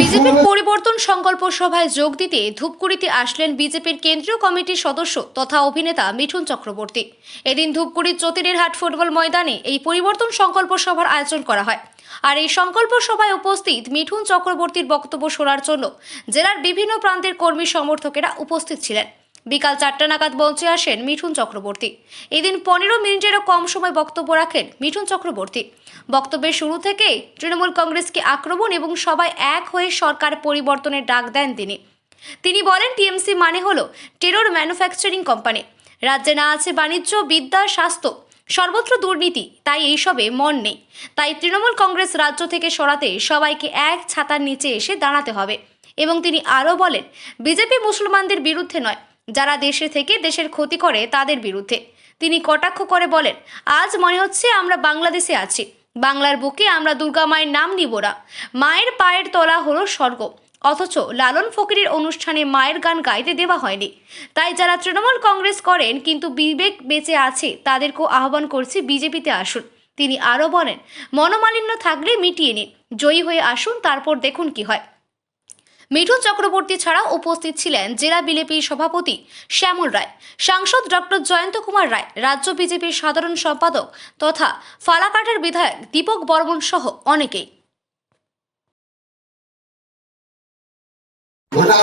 বিজেপির পরিবর্তন সংকল্প সভায় যোগ দিতে ধূপগুড়িতে আসলেন বিজেপির কেন্দ্রীয় কমিটির সদস্য তথা অভিনেতা মিঠুন চক্রবর্তী। এদিন ধূপগুড়ির জ্যোতির্হাট ফুটবল ময়দানে এই পরিবর্তন সংকল্প সভার আয়োজন করা হয়। আর এই সংকল্প সভায় উপস্থিত মিঠুন চক্রবর্তীর বক্তব্য শোনার জন্য জেলার বিভিন্ন প্রান্তের কর্মী সমর্থকেরা উপস্থিত ছিলেন। বিকাল 4টা নাগাদ মঞ্চে আসেন মিঠুন চক্রবর্তী। এদিন 15 মিনিটেরও কম সময় বক্তব্য রাখেন মিঠুন চক্রবর্তী। বক্তব্যের শুরু থেকেই তৃণমূল কংগ্রেসকে আক্রমণ এবং সবাই এক হয়ে সরকার পরিবর্তনের ডাক দেন তিনি বলেন, টিএমসি মানে হলো টেরর ম্যানুফ্যাকচারিং কোম্পানি। রাজ্যে না আছে বাণিজ্য, বিদ্যা, স্বাস্থ্য, সর্বত্র দুর্নীতি। তাই এইসবে মন নেই। তাই তৃণমূল কংগ্রেস রাজ্য থেকে সরাতে সবাইকে এক ছাতার নিচে এসে দাঁড়াতে হবে। এবং তিনি আরও বলেন, বিজেপি মুসলমানদের বিরুদ্ধে নয়, যারা দেশে থেকে দেশের ক্ষতি করে তাদের বিরুদ্ধে। তিনি কটাক্ষ করে বলেন, আজ মনে হচ্ছে আমরা বাংলাদেশে আছি। বাংলার বুকে আমরা দুর্গা মায়ের নাম নিব না। মায়ের পায়ের তলা হলো স্বর্গ, অথচ লালন ফকিরের অনুষ্ঠানে মায়ের গান গাইতে দেওয়া হয়নি। তাই যারা তৃণমূল কংগ্রেস করেন কিন্তু বিবেক বেঁচে আছে, তাদেরকেও আহ্বান করছি বিজেপিতে আসুন। তিনি আরও বলেন, মনোমালিন্য থাকলে মিটিয়ে নিন, জয়ী হয়ে আসুন, তারপর দেখুন কি হয়। মিঠুন চক্রবর্তী ছাড়াও উপস্থিত ছিলেন জেলা বিজেপির সভাপতি শ্যামল রায়, সাংসদ ডক্টর জয়ন্ত কুমার রায়, রাজ্য বিজেপির সাধারণ সম্পাদক তথা ফালাকাটার বিধায়ক দীপক বর্মন সহ অনেকেই।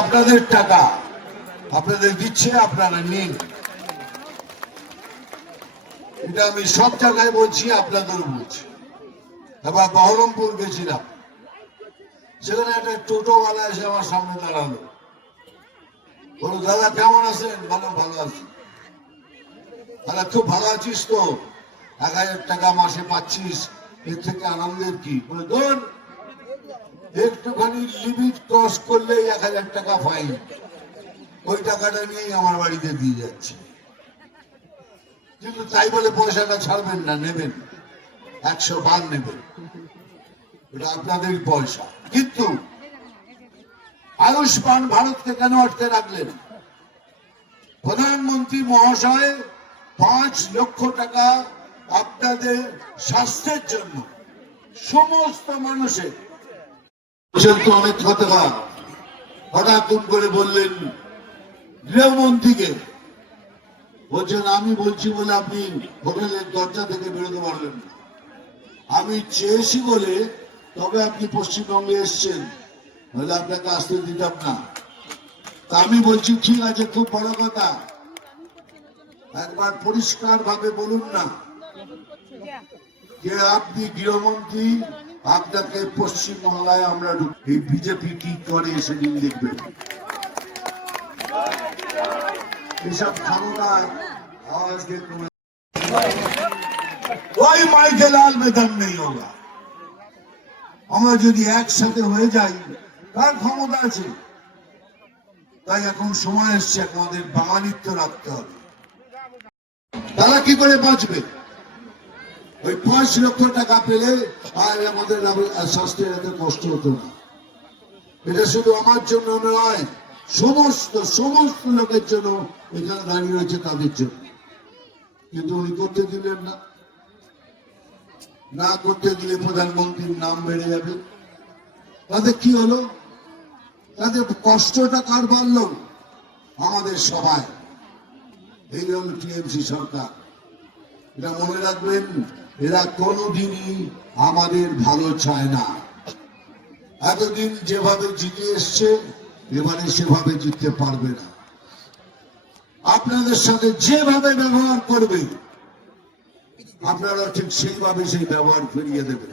আপনাদের টাকা আপনাদের দিচ্ছে, আপনারা নিন। এটা আমি সব জায়গায় বলছি, আপনাদের বলছি। এবার বহরমপুর গেছিলাম, সেখানে একটা টোটোওয়ালা এসে আমার সামনে দাঁড়ালো, বলো দাদা কেমন আছেন? ভালো আছি। তাহলে খুব ভালো আছিস তো, 1000 টাকা মাসে পাচ্ছিস, এর থেকে আনন্দের কি? বলে ধর, একটুখানি লিমিট ক্রস করলেই 1000 টাকা ফাইন। ওই টাকাটা নিয়েই আমার বাড়িতে দিয়ে যাচ্ছে। কিন্তু তাই বলে পয়সাটা ছাড়বেন না, নেবেন, 100 বার নেবেন, এটা আপনাদের পয়সা। কিন্তু আয়ুষ্মান ভারতকে কেন আটকে রাখলেন? প্রধানমন্ত্রী মহাশয় 5 লক্ষ টাকা আপনাদের স্বাস্থ্যের জন্য সমস্ত মানুষের তো অনেক কথা হঠাৎ করে বললেন গৃহমন্ত্রীকে, বলছেন আমি বলছি বলে আপনি হোটেলের দরজা থেকে বেরোতে পারলেন না, আমি চেয়েছি বলে তবে আপনি পশ্চিমবঙ্গে এসছেন, বলে আপনাকে আসতে দিতাম না। তা আমি বলছি ঠিক আছে, খুব বড় কথা, একবার পরিষ্কার ভাবে বলুন না যে আপনি গৃহমন্ত্রী, আপনাকে পশ্চিমবাংলায় আমরা এই বিজেপি কি করে সেদিন দেখবেন। এসব ক্ষমতার আওয়াজ দেখুন, ওই মাইকে লাল মেদান নেই হোগা। আমরা যদি একসাথে হয়ে যাই, তার ক্ষমতা আছে। তাই এখন সময় এসছে আমাদের বাঙালিত্ব রাখতে হবে। তারা কি করে বাঁচবে? ওই 5 লক্ষ টাকা পেলে আর আমাদের স্বাস্থ্যের এত কষ্ট হতো না। এটা শুধু আমার জন্য নয়, সমস্ত লোকের জন্য এখানে দাঁড়িয়ে রয়েছে, তাদের জন্য। কিন্তু উনি করতে দিলেন না। না করতে দিলে প্রধানমন্ত্রীর নাম বেড়ে যাবে। তাদের কি হলো? তাদের কষ্টটা কার বাড়ল? আমাদের সবাই। এই হল টিএমসি সরকার। এটা মনে রাখবেন, এরা কোনোদিনই আমাদের ভালো চায় না। এতদিন যেভাবে জিতে এসছে, এবারে সেভাবে জিততে পারবে না। আপনাদের সাথে যেভাবে ব্যবহার করবে, আপনারা ঠিক সেইভাবে সেই ব্যবহার ফিরিয়ে দেবেন।